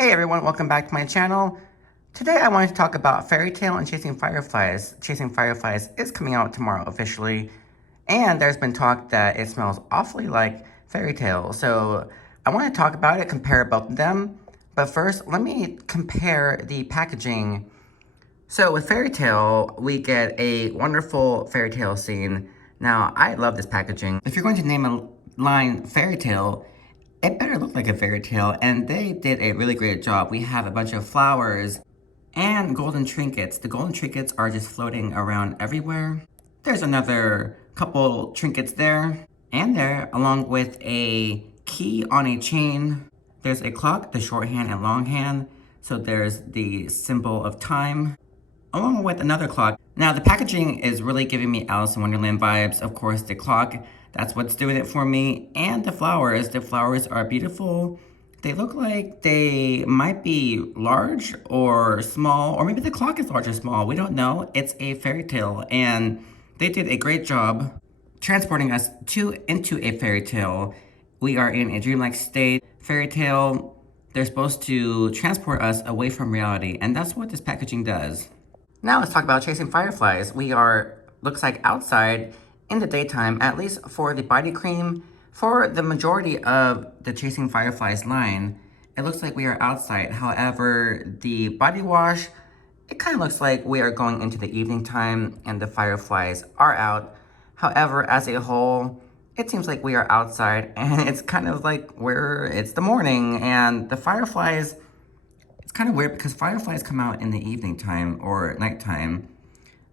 Hey everyone, welcome back to my channel. Today I wanted to talk about Fairytale and Chasing Fireflies. Chasing Fireflies is coming out tomorrow officially, and there's been talk that it smells awfully like Fairytale. So I want to talk about it, compare both of them. But first, let me compare the packaging. So with Fairytale, we get a wonderful Fairytale scene. Now, I love this packaging. If you're going to name a line Fairytale, it better look like a fairy tale, and they did a really great job. We have a bunch of flowers and golden trinkets. The golden trinkets are just floating around everywhere. There's another couple trinkets there and there, along with a key on a chain. There's a clock, the shorthand and longhand. So there's the symbol of time, along with another clock. Now, the packaging is really giving me Alice in Wonderland vibes. Of course, the clock, that's what's doing it for me. And the flowers are beautiful. They look like they might be large or small, or maybe the clock is large or small. We don't know. It's a fairy tale, and they did a great job transporting us into a fairy tale. We are in a dreamlike state. Fairy tale, they're supposed to transport us away from reality, and that's what this packaging does. Now let's talk about Chasing Fireflies. We are, looks like outside in the daytime, at least for the body cream. For the majority of the Chasing Fireflies line, it looks like we are outside. However, the body wash, it kind of looks like we are going into the evening time and the fireflies are out. However, as a whole, it seems like we are outside and it's kind of like it's the morning and the fireflies, it's kind of weird because fireflies come out in the evening time or nighttime.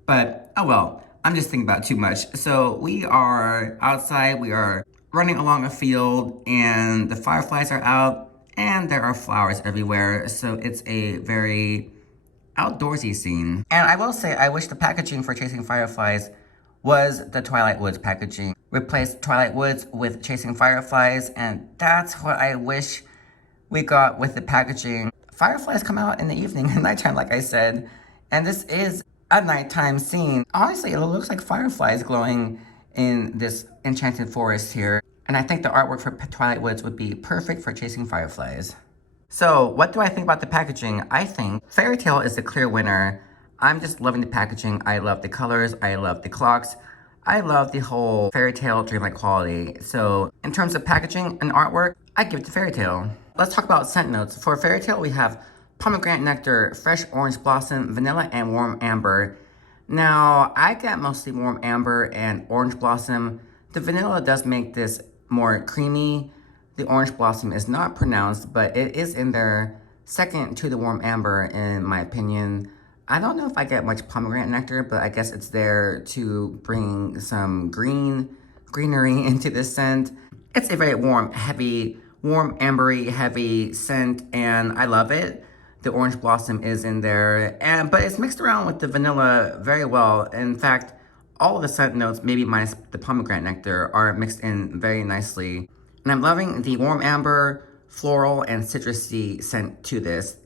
But, oh well, I'm just thinking about it too much. So we are outside, we are running along a field, and the fireflies are out, and there are flowers everywhere. So it's a very outdoorsy scene. And I will say, I wish the packaging for Chasing Fireflies was the Twilight Woods packaging. Replace Twilight Woods with Chasing Fireflies, and that's what I wish we got with the packaging. Fireflies come out in the evening and nighttime, like I said, and this is a nighttime scene. Honestly, it looks like fireflies glowing in this enchanted forest here, and I think the artwork for Twilight Woods would be perfect for Chasing Fireflies. So, what do I think about the packaging? I think Fairytale is the clear winner. I'm just loving the packaging. I love the colors. I love the clocks. I love the whole Fairytale dreamlike quality. So, in terms of packaging and artwork, I give it to Fairytale. Let's talk about scent notes. For Fairytale, we have pomegranate nectar, fresh orange blossom, vanilla, and warm amber. Now, I get mostly warm amber and orange blossom. The vanilla does make this more creamy. The orange blossom is not pronounced, but it is in there second to the warm amber, in my opinion. I don't know if I get much pomegranate nectar, but I guess it's there to bring some greenery into this scent. It's a very warm, ambery, heavy scent, and I love it. The orange blossom is in there, but it's mixed around with the vanilla very well. In fact, all of the scent notes, maybe minus the pomegranate nectar, are mixed in very nicely. And I'm loving the warm amber, floral, and citrusy scent to this.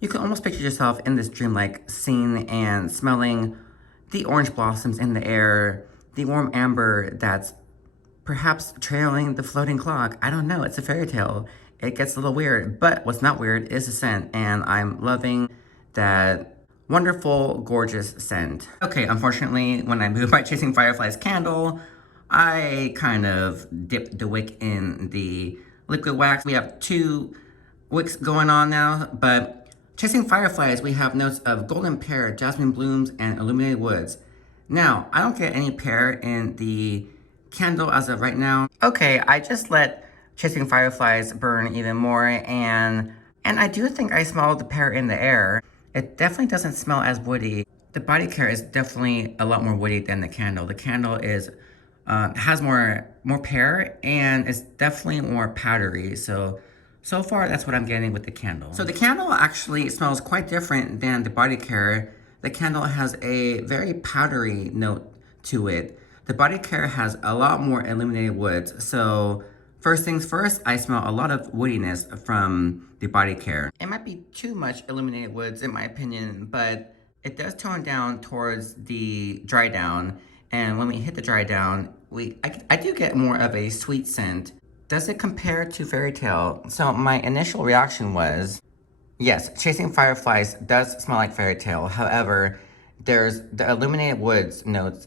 You can almost picture yourself in this dreamlike scene and smelling the orange blossoms in the air, the warm amber that's perhaps trailing the floating clock. I don't know, it's a fairy tale. It gets a little weird, but what's not weird is the scent, and I'm loving that wonderful, gorgeous scent. Okay, unfortunately, when I moved my Chasing Fireflies candle, I kind of dipped the wick in the liquid wax. We have two wicks going on now, but Chasing Fireflies, we have notes of golden pear, jasmine blooms, and illuminated woods. Now, I don't get any pear in the candle as of right now. Okay, I just let Chasing Fireflies burn even more, and I do think I smell the pear in the air. It definitely doesn't smell as woody. The body care is definitely a lot more woody than the candle. The candle is has more pear, and it's definitely more powdery. So far that's what I'm getting with the candle. So the candle actually smells quite different than the body care. The candle has a very powdery note to it. The body care has a lot more illuminated woods. So first things first, I smell a lot of woodiness from the body care. It might be too much illuminated woods in my opinion, but it does tone down towards the dry down. And when we hit the dry down, I do get more of a sweet scent. Does it compare to Fairytale? So my initial reaction was, Yes, Chasing Fireflies does smell like Fairytale. However, there's the illuminated woods note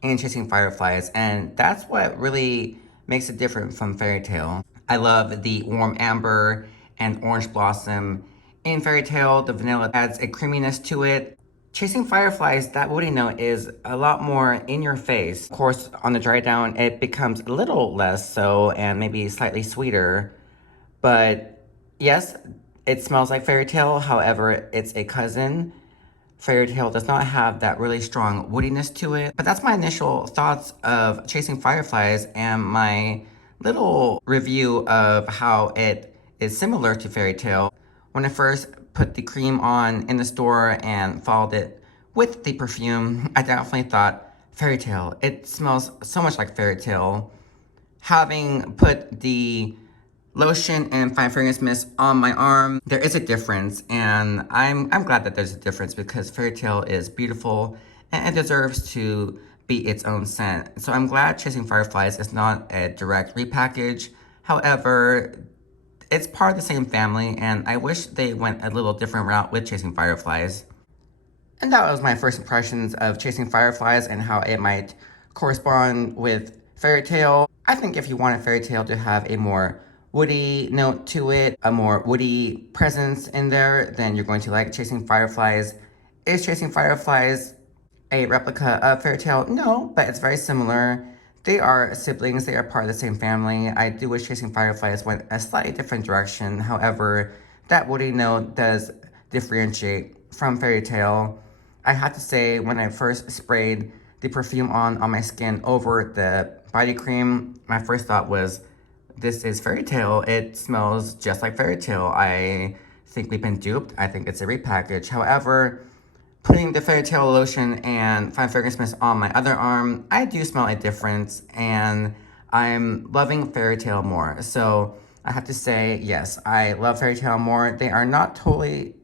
in Chasing Fireflies, and that's what really makes it different from Fairytale. I love the warm amber and orange blossom. In Fairytale, the vanilla adds a creaminess to it. Chasing Fireflies, that woody note is a lot more in your face. Of course, on the dry down, it becomes a little less so and maybe slightly sweeter. But yes, it smells like Fairytale. However, it's a cousin. Fairytale does not have that really strong woodiness to it. But that's my initial thoughts of Chasing Fireflies and my little review of how it is similar to Fairytale. When I first put the cream on in the store and followed it with the perfume, I definitely thought Fairytale. It smells so much like Fairytale. Having put the lotion and fine fragrance mist on my arm, there is a difference, and I'm glad that there's a difference because Fairytale is beautiful and it deserves to be its own scent. So I'm glad Chasing Fireflies is not a direct repackage. However, it's part of the same family, and I wish they went a little different route with Chasing Fireflies. And that was my first impressions of Chasing Fireflies and how it might correspond with Fairytale. I think if you want a Fairytale to have a more woody note to it, a more woody presence in there, then you're going to like Chasing Fireflies. Is Chasing Fireflies a replica of Fairytale? No, but it's very similar. They are siblings, they are part of the same family. I do wish Chasing Fireflies went a slightly different direction. However, that woody note does differentiate from Fairytale. I have to say, when I first sprayed the perfume on my skin over the body cream, my first thought was, this is Fairytale. It smells just like Fairytale. I think we've been duped. I think it's a repackage. However, putting the Fairytale lotion and fine fragrance mist on my other arm, I do smell a difference, and I'm loving Fairytale more. So I have to say, yes, I love Fairytale more. They are not totally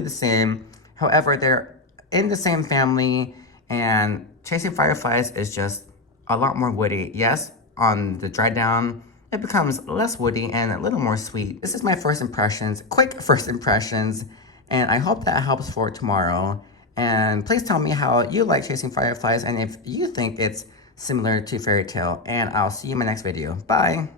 the same. However, they're in the same family, and Chasing Fireflies is just a lot more woody. Yes, on the dry down, it becomes less woody and a little more sweet. This is my first impressions, quick first impressions, and I hope that helps for tomorrow. And please tell me how you like Chasing Fireflies and if you think it's similar to Fairytale. And I'll see you in my next video. Bye!